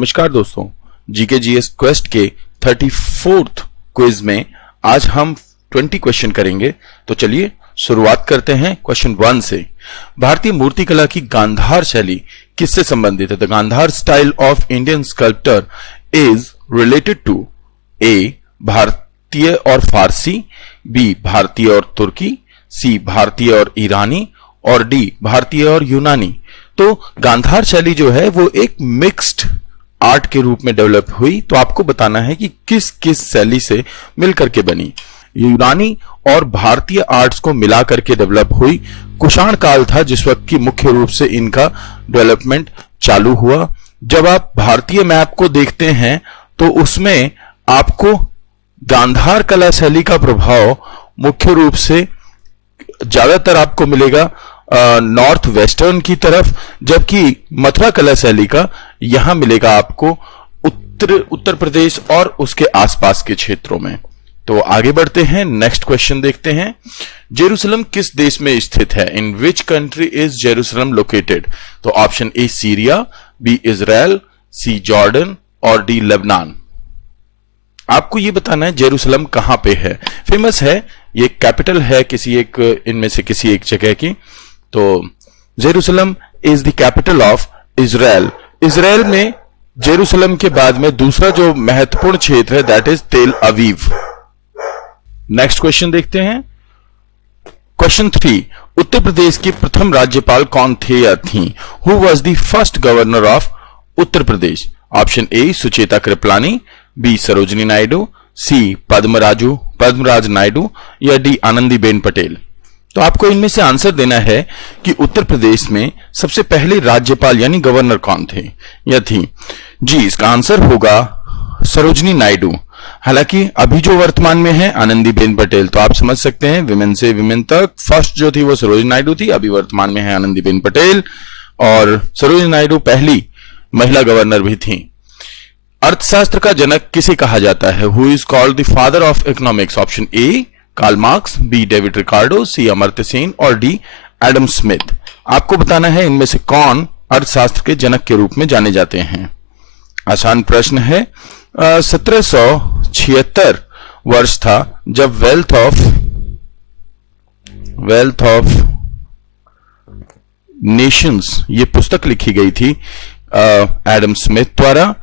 नमस्कार दोस्तों, GK GS quest के 34th क्विज में आज हम 20 क्वेश्चन करेंगे। तो चलिए शुरुआत करते हैं क्वेश्चन 1 से। भारतीय मूर्तिकला की गांधार शैली किससे संबंधित है? The Gandhara style of Indian sculpture is related to A भारतीय और फारसी, बी भारतीय और तुर्की, सी भारतीय और ईरानी और डी भारतीय और यूनानी। तो गांधार शैली जो है वो एक मिक्स्ड आर्ट के रूप में डेवलप हुई। तो आपको बताना है कि किस किस शैली से मिलकर के बनी। यूनानी और भारतीय आर्ट्स को मिला करके डेवलप हुई। कुषाण काल था जिस वक्त की मुख्य रूप से इनका डेवलपमेंट चालू हुआ। जब आप भारतीय मैप को देखते हैं तो उसमें आपको गांधार कला शैली का प्रभाव मुख्य रूप से ज्यादातर आपको मिलेगा नॉर्थ वेस्टर्न की तरफ, जबकि मथुरा कला शैली का यहां मिलेगा आपको उत्तर प्रदेश और उसके आसपास के क्षेत्रों में। तो आगे बढ़ते हैं, नेक्स्ट क्वेश्चन देखते हैं। जेरूसलम किस देश में स्थित है? In which country is Jerusalem located? तो option A Syria, B Israel, C Jordan और डी लेबनान। आपको यह बताना है जेरूसलम कहां पे है। फेमस है, ये कैपिटल है किसी एक इनमें से किसी एक जगह की। तो Jerusalem is the capital of Israel. Israel में जेरूसलम के बाद में दूसरा जो महत्वपूर्ण क्षेत्र है दैट इज तेल अवीव। नेक्स्ट क्वेश्चन देखते हैं, क्वेश्चन 3। उत्तर प्रदेश के प्रथम राज्यपाल कौन थे या थी? Who was the first governor of Uttar Pradesh? Option A Sucheta Kripalani, B Sarojini Naidu, C Padmaraj Naidu या डी आनंदीबेन पटेल। तो आपको इनमें से आंसर देना है कि उत्तर प्रदेश में सबसे पहले राज्यपाल यानी गवर्नर कौन थे या थी। जी, इसका आंसर होगा सरोजिनी नायडू। हालांकि अभी जो वर्तमान में है आनंदीबेन पटेल। तो आप समझ सकते हैं विमेन से विमेन तक फर्स्ट जो थी वो सरोजिनी नायडू थी, अभी वर्तमान में है आनंदीबेन पटेल। और सरोजिनी नायडू पहली महिला गवर्नर भी थी। अर्थशास्त्र का जनक किसे कहा जाता है? Who is called the father of economics? Option A Karl Marx, B David Ricardo, C Amartya Sen और डी एडम स्मिथ। आपको बताना है इनमें से कौन अर्थशास्त्र के जनक के रूप में जाने जाते हैं। आसान प्रश्न है। 1776 वर्ष था जब वेल्थ ऑफ नेशंस ये पुस्तक लिखी गई थी एडम स्मिथ द्वारा।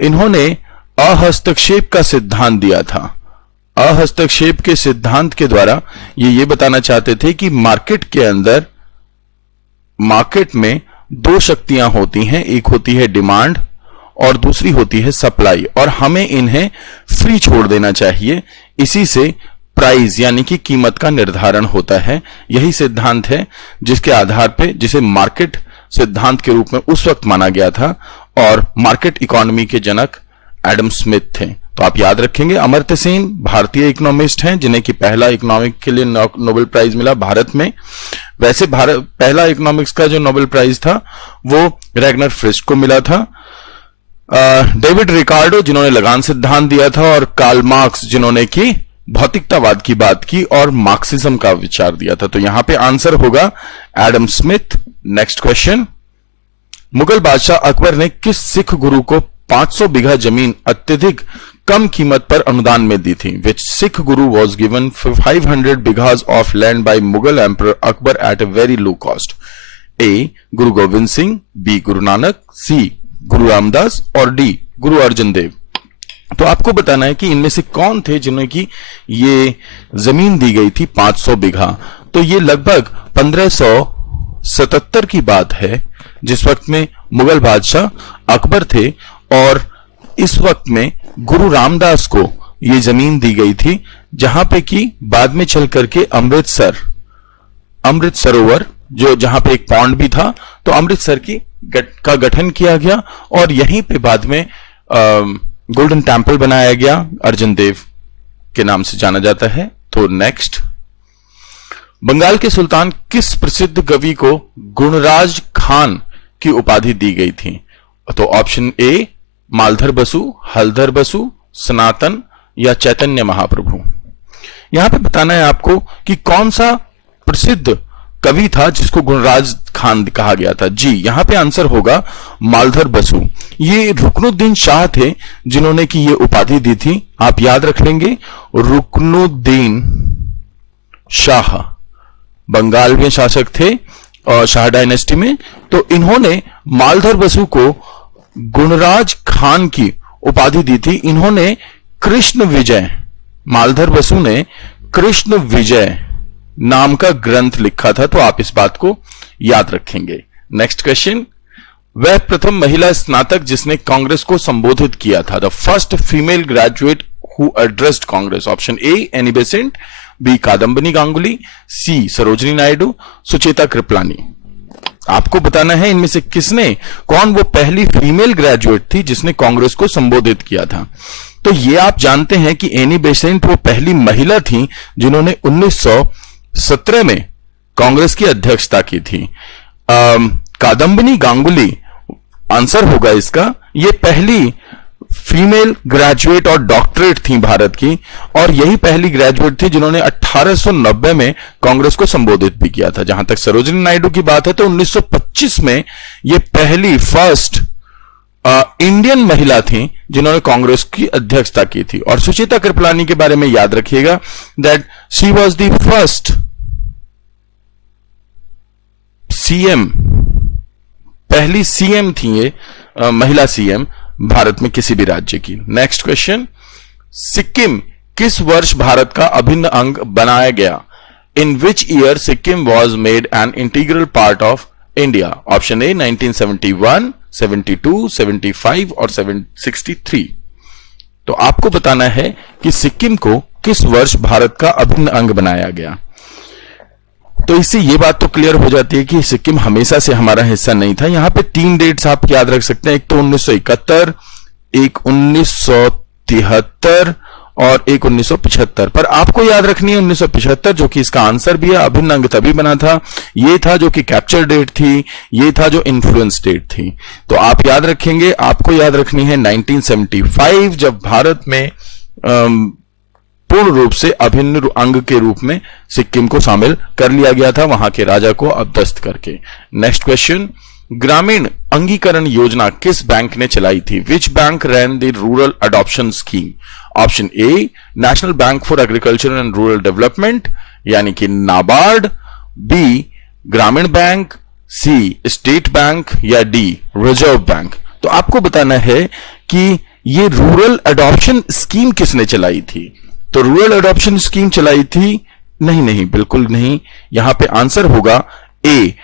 इन्होंने अहस्तक्षेप का सिद्धांत दिया था। अहस्तक्षेप के सिद्धांत के द्वारा ये बताना चाहते थे कि मार्केट में दो शक्तियां होती हैं, एक होती है डिमांड और दूसरी होती है सप्लाई, और हमें इन्हें फ्री छोड़ देना चाहिए। इसी से प्राइस यानी कि कीमत का निर्धारण होता है। यही सिद्धांत है जिसके आधार पे जिसे मार्केट सिद्धांत के रूप में उस वक्त माना गया था, और मार्केट इकोनॉमी के जनक एडम स्मिथ थे। तो आप याद रखेंगे। अमर्त्य सेन भारतीय इकोनॉमिस्ट हैं जिन्हें कि पहला इकोनॉमिक के लिए नोबेल प्राइज मिला भारत में। वैसे पहला इकोनॉमिक्स का जो नोबेल प्राइज था वो रैगनर फ्रिस्ट को मिला था। डेविड रिकार्डो जिन्होंने लगान सिद्धांत दिया था, और कार्ल मार्क्स जिन्होंने कि भौतिकतावाद की बात की और मार्क्सिज्म का विचार दिया था। तो यहां पे आंसर होगा Adam Smith. Next question, Mughal बादशाह अकबर ने किस सिख गुरु को 500 बीघा जमीन अत्यधिक कम कीमत पर अनुदान में दी थी? Which Sikh guru was given 500 bighas of land by Mughal emperor Akbar at a very low cost? A Guru Gobind Singh, B Guru Nanak, सी गुरु रामदास और डी गुरु अर्जन देव। तो आपको बताना है कि इनमें से कौन थे जिन्हें की ये जमीन दी गई थी 500 बीघा। तो ये लगभग 1577 की बात है जिस वक्त में मुगल बादशाह अकबर थे, और इस वक्त में गुरु रामदास को ये जमीन दी गई थी, जहां पे कि बाद में चल करके अमृत सरोवर जो जहां पे एक पॉन्ड भी था, तो अमृतसर का गठन किया गया, और यहीं पे बाद में गोल्डन टेम्पल बनाया गया, अर्जन देव के नाम से जाना जाता है। तो नेक्स्ट, बंगाल के सुल्तान किस प्रसिद्ध कवि को गुणराज खान की उपाधि दी गई थी? तो ऑप्शन ए मालधर बसु, हलधर बसु, सनातन या चैतन्य महाप्रभु। यहां पे बताना है आपको कि कौन सा प्रसिद्ध कवि था जिसको गुणराज खान कहा गया था? जी, यहां पे आंसर होगा मालधर बसु। ये रुकनुद्दीन शाह थे जिन्होंने की ये उपाधि दी थी, आप याद रख लेंगे। रुकनुद्दीन शाह बंगाल में शासक थे और शाह डायनेस्टी में, तो इन्होंने मालधर बसु को गुणराज खान की उपाधि दी थी। इन्होंने कृष्ण विजय, मालधर बसु ने कृष्ण विजय नाम का ग्रंथ लिखा था, तो आप इस बात को याद रखेंगे। नेक्स्ट क्वेश्चन, वह प्रथम महिला स्नातक जिसने कांग्रेस को संबोधित किया था? The first female graduate who addressed Congress. Option A Annie Besant, B Kadambini Ganguly, C Sarojini Naidu, Sucheta Kripalani. आपको बताना है इनमें से कौन वो पहली फीमेल ग्रेजुएट थी जिसने कांग्रेस को संबोधित किया था। तो ये आप जानते हैं कि एनी बेसेंट वो पहली महिला थी जिन्होंने 1917 में कांग्रेस की अध्यक्षता की थी। कादम्बिनी गांगुली आंसर होगा इसका, ये पहली फीमेल ग्रेजुएट और डॉक्टरेट थी भारत की, और यही पहली ग्रेजुएट थी जिन्होंने 1890 में कांग्रेस को संबोधित भी किया था। जहां तक सरोजिनी नायडू की बात है तो 1925 में ये पहली फर्स्ट इंडियन महिला थी जिन्होंने कांग्रेस की अध्यक्षता की थी। और सुचेता कृपलानी के बारे में याद रखिएगा that she was the first CM, पहली सीएम थी ये महिला सीएम भारत में किसी भी राज्य की। नेक्स्ट क्वेश्चन, सिक्किम किस वर्ष भारत का अभिन्न अंग बनाया गया? In which year Sikkim was made an integral part of India? Option A 1971, 72, 75 और 63। तो आपको बताना है कि सिक्किम को किस वर्ष भारत का अभिन्न अंग बनाया गया। तो इससे ये बात तो क्लियर हो जाती है कि सिक्किम हमेशा से हमारा हिस्सा नहीं था। यहां पे 3 डेट्स आप याद रख सकते हैं, एक तो 1971, एक 1973 और एक 1975। पर आपको याद रखनी है 1975 जो कि इसका आंसर भी है। अभिन्न अंग तभी बना था, ये था जो कि कैप्चर डेट थी, ये था जो इन्फ्लुएंस डेट थी। तो आप याद रखेंगे, आपको याद रखनी है 1975 जब भारत में पूर्ण रूप से अभिन्न अंग के रूप में सिक्किम को शामिल कर लिया गया था वहां के राजा को अपदस्थ करके। नेक्स्ट क्वेश्चन, ग्रामीण अंगीकरण योजना किस बैंक ने चलाई थी? Which bank rain the rural adoption scheme? Option A national bank for agriculture and rural development यानी कि नाबार्ड, बी ग्रामीण बैंक, सी स्टेट बैंक या डी रिजर्व बैंक। तो आपको बताना है कि ये रूरल अडॉप्शन स्कीम किसने चलाई थी। तो रूरल अडॉप्शन स्कीम चलाई थी, नहीं, बिल्कुल नहीं। यहां पे आंसर होगा A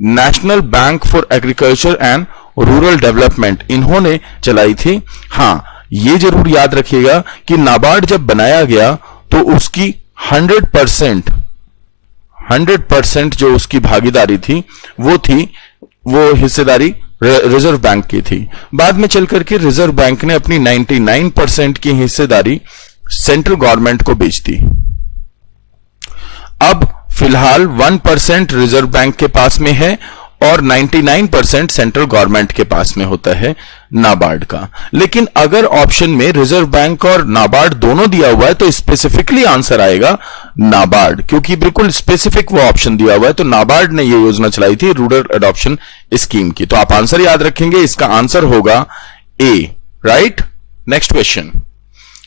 national bank for agriculture and rural development, इन्होंने चलाई थी। हां, ये जरूर याद रखिएगा कि नाबार्ड जब बनाया गया तो उसकी 100% जो उसकी भागीदारी थी वो हिस्सेदारी रिजर्व बैंक की थी। बाद में चलकर के रिजर्व बैंक ने अपनी 99% की हिस्सेदारी सेंट्रल गवर्नमेंट को बेच दी। अब फिलहाल 1% रिजर्व बैंक के पास में है और 99% सेंट्रल गवर्नमेंट के पास में होता है नाबार्ड का। लेकिन अगर ऑप्शन में रिजर्व बैंक और नाबार्ड दोनों दिया हुआ है तो स्पेसिफिकली आंसर आएगा नाबार्ड, क्योंकि बिल्कुल स्पेसिफिक वो ऑप्शन दिया हुआ है। तो नाबार्ड ने ये योजना चलाई थी रूरल अडॉप्शन स्कीम की। तो आप आंसर याद रखेंगे, इसका आंसर होगा ए, राइट। नेक्स्ट क्वेश्चन,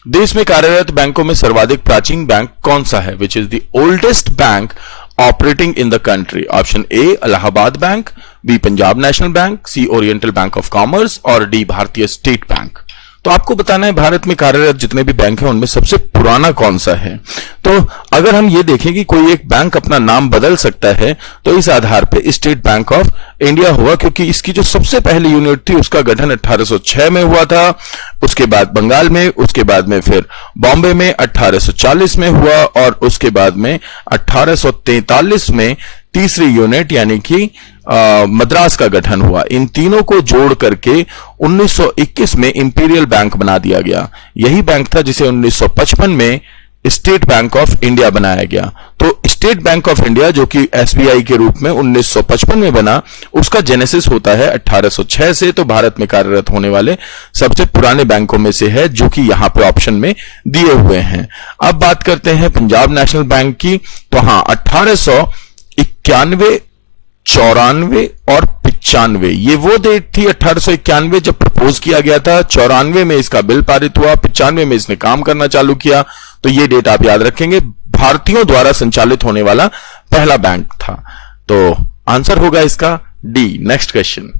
देश में कार्यरत बैंकों में सर्वाधिक प्राचीन बैंक कौन सा है? Which is the oldest bank operating in the country? Option A Allahabad bank, B Punjab national bank, C oriental bank of commerce और डी भारतीय स्टेट बैंक। तो आपको बताना है भारत में कार्यरत जितने भी बैंक हैं उनमें सबसे पुराना कौन सा है। तो अगर हम ये देखें कि कोई एक बैंक अपना नाम बदल सकता है तो इस आधार पे स्टेट बैंक ऑफ इंडिया हुआ, क्योंकि इसकी जो सबसे पहली यूनिट थी उसका गठन 1806 में हुआ था, उसके बाद बंगाल में, उसके बाद में फिर बॉम्बे में 1840 में हुआ और उसके बाद में 1843 में तीसरी यूनिट यानी कि मद्रास का गठन हुआ। इन तीनों को जोड़ करके 1921 में इंपीरियल बैंक बना दिया गया। यही बैंक था जिसे 1955 में स्टेट बैंक ऑफ इंडिया बनाया गया। तो स्टेट बैंक ऑफ इंडिया जो कि एसबीआई के रूप में 1955 में बना, उसका जेनेसिस होता है 1806 से। तो भारत में कार्यरत होने वाले सबसे पुराने बैंकों में से है, जो कि यहां पे ऑप्शन में दिए हुए हैं। अब बात करते हैं पंजाब नेशनल बैंक की। तो हां, 91, 94 और 95, ये वो डेट थी 1891 जब प्रपोज किया गया था। 94 में इसका बिल पारित हुआ, 95 में इसने काम करना चालू किया। तो ये डेट आप याद रखेंगे। भारतीयों द्वारा संचालित होने वाला पहला बैंक था। तो आंसर होगा इसका डी। नेक्स्ट क्वेश्चन,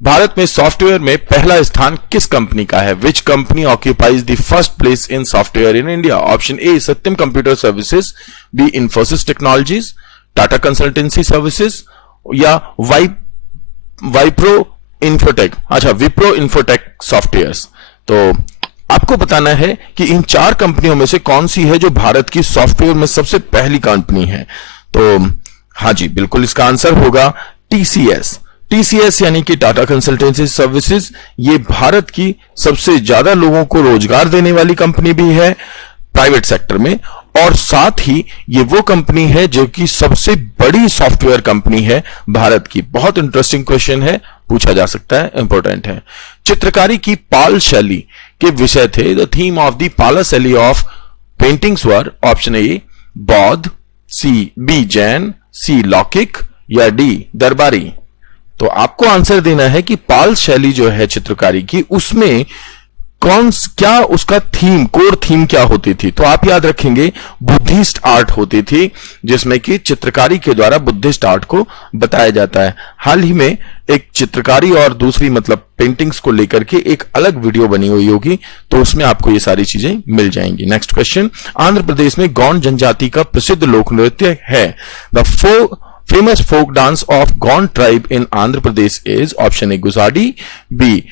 भारत में सॉफ्टवेयर में पहला स्थान किस कंपनी का है? Which company occupies the first place in software in India? Option A Satyam computer services, B Infosys technologies, Tata consultancy services या विप्रो इन्फोटेक सॉफ्टवेयर्स। तो आपको बताना है कि इन चार कंपनियों में से कौन सी है जो भारत की सॉफ्टवेयर में सबसे पहली कंपनी है। तो हाँ जी, बिल्कुल इसका आंसर होगा टीसीएस। टीसीएस यानी कि टाटा कंसल्टेंसी सर्विसेज, ये भारत की सबसे ज्यादा लोगों को रोजगार देने वाली कंपनी भी है प्राइवेट सेक्टर में, और साथ ही ये वो कंपनी है जो कि सबसे बड़ी सॉफ्टवेयर कंपनी है भारत की। बहुत इंटरेस्टिंग क्वेश्चन है, पूछा जा सकता है, इंपॉर्टेंट है। चित्रकारी की पाल शैली के विषय थे। द थीम ऑफ द पाला शैली of paintings were, option A बौद्ध, सी बी जैन, सी लौकिक या डी दरबारी। तो आपको आंसर देना है कि पाल शैली जो है चित्रकारी की, उसमें क्या उसका थीम, कोर थीम क्या होती थी? तो आप याद रखेंगे बुद्धिस्ट आर्ट होती थी, जिसमें कि चित्रकारी के द्वारा बुद्धिस्ट आर्ट को बताया जाता है। हाल ही में एक चित्रकारी और दूसरी मतलब पेंटिंग्स को लेकर के एक अलग वीडियो बनी हुई होगी, तो उसमें आपको ये सारी चीजें मिल जाएंगी। नेक्स्ट क्वेश्चन, आंध्र प्रदेश में गौंड जनजाति का प्रसिद्ध लोक नृत्य है। The famous folk dance of Gond tribe in Andhra Pradesh is, option A Gujadi, B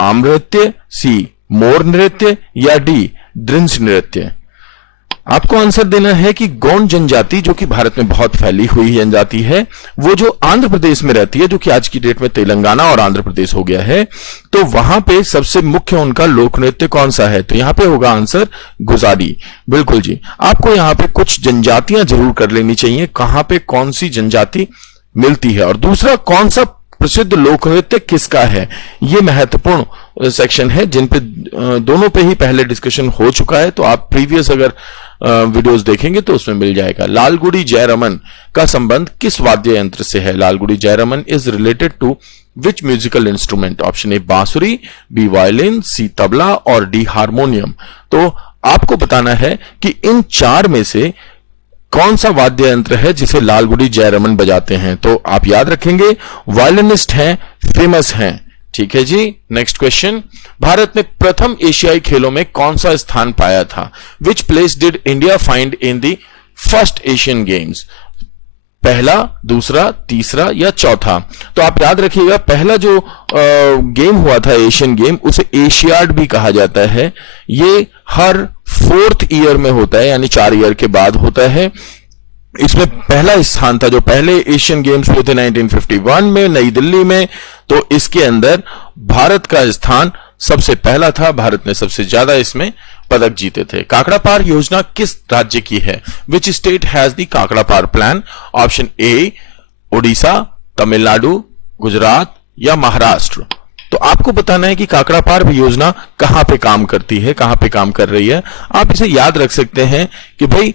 आम नृत्य, सी मोर नृत्य या डी द्रिंज नृत्य। आपको आंसर देना है कि गौंड जनजाति जो कि भारत में बहुत फैली हुई जनजाति है, वो जो आंध्र प्रदेश में रहती है, जो कि आज की डेट में तेलंगाना और आंध्र प्रदेश हो गया है, तो वहां पे सबसे मुख्य उनका लोक नृत्य कौन सा है? तो यहां पे होगा आंसर गुजारी। बिल्कुल जी, आपको यहां पे कुछ जनजातियां जरूर कर लेनी चाहिए, कहां पे कौन सी जनजाति मिलती है, और दूसरा कौन सा प्रसिद्ध लोक नृत्य किसका है। ये महत्वपूर्ण सेक्शन है, जिन पे दोनों पे ही पहले डिस्कशन हो चुका है। तो आप प्रीवियस अगर वीडियोस देखेंगे तो उसमें मिल जाएगा। लालगुडी जयरमन का संबंध किस वाद्य यंत्र से है? Lalgudi Jayaraman is related to which musical instrument? Option A bansuri, B violin, सी तबला और डी हारमोनियम। तो आपको बताना है कि इन चार में से कौन सा वाद्य यंत्र है जिसे लालगुडी जयरमन बजाते हैं। तो आप याद रखेंगे वायलिनिस्ट हैं, फेमस हैं। ठीक है जी। नेक्स्ट क्वेश्चन, भारत में प्रथम एशियाई खेलों में कौन सा स्थान पाया था? Which place did India find in the first Asian games? पहला, दूसरा, तीसरा या चौथा? तो आप याद रखिएगा, पहला जो गेम हुआ था एशियन गेम, उसे एशियाड भी कहा जाता है। ये हर 4th ईयर में होता है, यानी 4 ईयर के बाद होता है। इसमें पहला स्थान था, जो पहले एशियन गेम्स हुए थे 1951 में नई दिल्ली में, तो इसके अंदर भारत का स्थान सबसे पहला था। भारत ने सबसे ज्यादा इसमें पदक जीते थे। काकड़ा पार योजना किस राज्य की है? Which state has the Kakrapar plan? Option A Odisha, Tamil Nadu, Gujarat या महाराष्ट्र। तो आपको बताना है कि काकड़ा पार योजना कहां पे काम करती है, कहां पे काम कर रही है। आप इसे याद रख सकते हैं कि भाई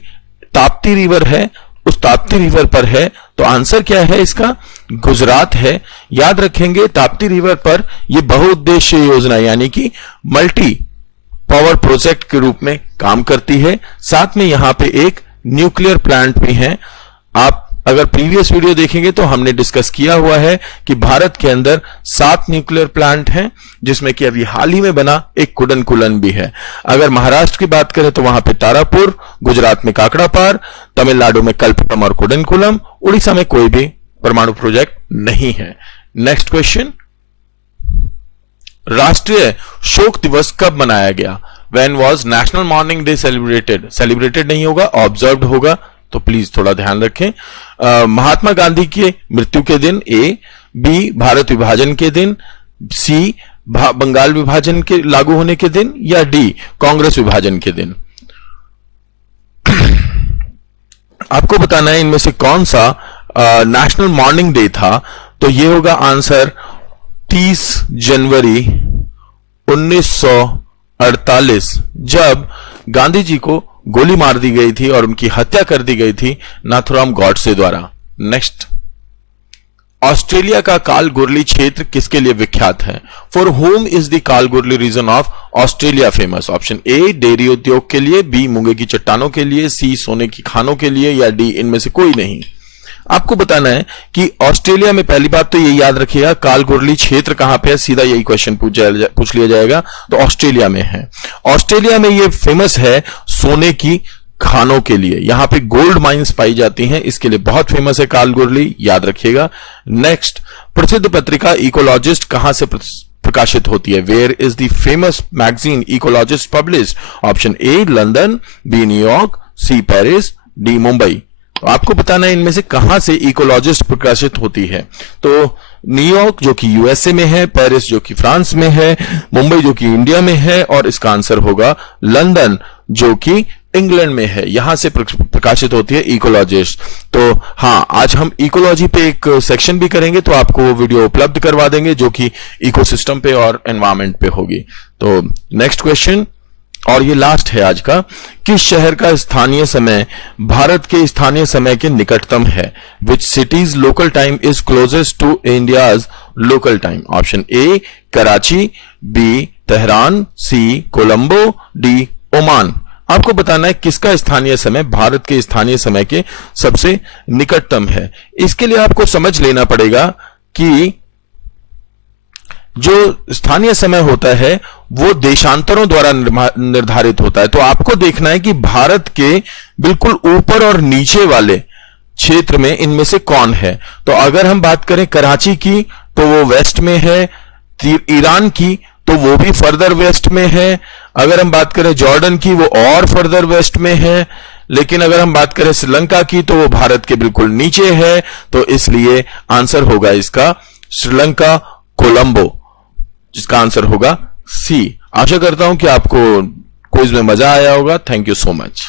ताप्ती रिवर है, उस ताप्ती रिवर पर है। तो आंसर क्या है इसका? गुजरात है। याद रखेंगे ताप्ती रिवर पर यह बहुउद्देश्य योजना यानी कि मल्टी पावर प्रोजेक्ट के रूप में काम करती है। साथ में यहां पे एक न्यूक्लियर प्लांट भी है। आप अगर प्रीवियस वीडियो देखेंगे तो हमने डिस्कस किया हुआ है कि भारत के अंदर 7 न्यूक्लियर प्लांट हैं, जिसमें कि अभी हाल ही में बना एक कुडनकुलन भी है। अगर महाराष्ट्र की बात करें तो वहां पे तारापुर, गुजरात में काकड़ापार, तमिलनाडु में कल्पतम और कुडनकुलम, उड़ीसा में कोई भी परमाणु प्रोजेक्ट नहीं है। नेक्स्ट क्वेश्चन, राष्ट्रीय शोक दिवस कब मनाया गया? When was national morning day celebrated? Celebrated नहीं होगा, ऑब्जर्व्ड होगा, तो प्लीज थोड़ा ध्यान रखें। महात्मा गांधी के मृत्यु के दिन, ए, बी भारत विभाजन के दिन, सी बंगाल विभाजन के लागू होने के दिन या डी कांग्रेस विभाजन के दिन? आपको बताना है इनमें से कौन सा नेशनल मॉर्निंग डे था। तो ये होगा आंसर 30 जनवरी 1948, जब गांधी जी को गोली मार दी गई थी और उनकी हत्या कर दी गई थी नाथुराम गॉडसे द्वारा। नेक्स्ट, ऑस्ट्रेलिया का कालगुरली क्षेत्र किसके लिए विख्यात है? For whom is the Kalgoorlie region of Australia famous? Option A dairy उद्योग के लिए, बी मूंगे की चट्टानों के लिए, सी सोने की खानों के लिए, या डी इनमें से कोई नहीं। आपको बताना है कि ऑस्ट्रेलिया में, पहली बात तो ये याद रखिएगा, कालगुरली क्षेत्र कहां पे है, सीधा यही क्वेश्चन पूछ लिया जाएगा, तो ऑस्ट्रेलिया में है। ऑस्ट्रेलिया में ये फेमस है सोने की खानों के लिए, यहां पे गोल्ड माइंस पाई जाती हैं, इसके लिए बहुत फेमस है कालगुरली, याद रखिएगा। नेक्स्ट, प्रसिद्ध पत्रिका इकोलॉजिस्ट कहां से प्रकाशित होती है? Where is the famous magazine ecologist published? Option A London, B New York, C Paris, D Mumbai. तो आपको बताना है इनमें से कहां से इकोलॉजिस्ट प्रकाशित होती है। तो न्यूयॉर्क जो कि यूएसए में है, पेरिस जो कि फ्रांस में है, मुंबई जो कि इंडिया में है, और इसका आंसर होगा लंदन जो कि इंग्लैंड में है, यहां से प्रकाशित होती है इकोलॉजिस्ट। तो हां, आज हम इकोलॉजी पे एक सेक्शन भी करेंगे, तो आपको वो वीडियो उपलब्ध करवा देंगे जो कि इकोसिस्टम पे और एनवायरमेंट पे होगी। तो नेक्स्ट क्वेश्चन, और ये लास्ट है आज का, किस शहर का स्थानीय समय भारत के स्थानीय समय के निकटतम है? Which cities local time is closest to India's local time? Option A Karachi, B Tehran, C Colombo, D Oman. आपको बताना है किसका स्थानीय समय भारत के स्थानीय समय के सबसे निकटतम है। इसके लिए आपको समझ लेना पड़ेगा कि जो स्थानीय समय होता है वो देशांतरों द्वारा निर्धारित होता है। तो आपको देखना है कि भारत के बिल्कुल ऊपर और नीचे वाले क्षेत्र में इनमें से कौन है। तो अगर हम बात करें कराची की तो वो वेस्ट में है, ईरान की तो वो भी फर्दर वेस्ट में है, अगर हम बात करें जॉर्डन की वो और फर्दर वेस्ट में है, लेकिन अगर हम बात करें श्रीलंका की तो वो भारत के बिल्कुल नीचे है। तो इसलिए आंसर होगा इसका श्रीलंका कोलंबो, जिसका आंसर होगा सी। आशा करता हूं कि आपको क्विज में मजा आया होगा। Thank you so much.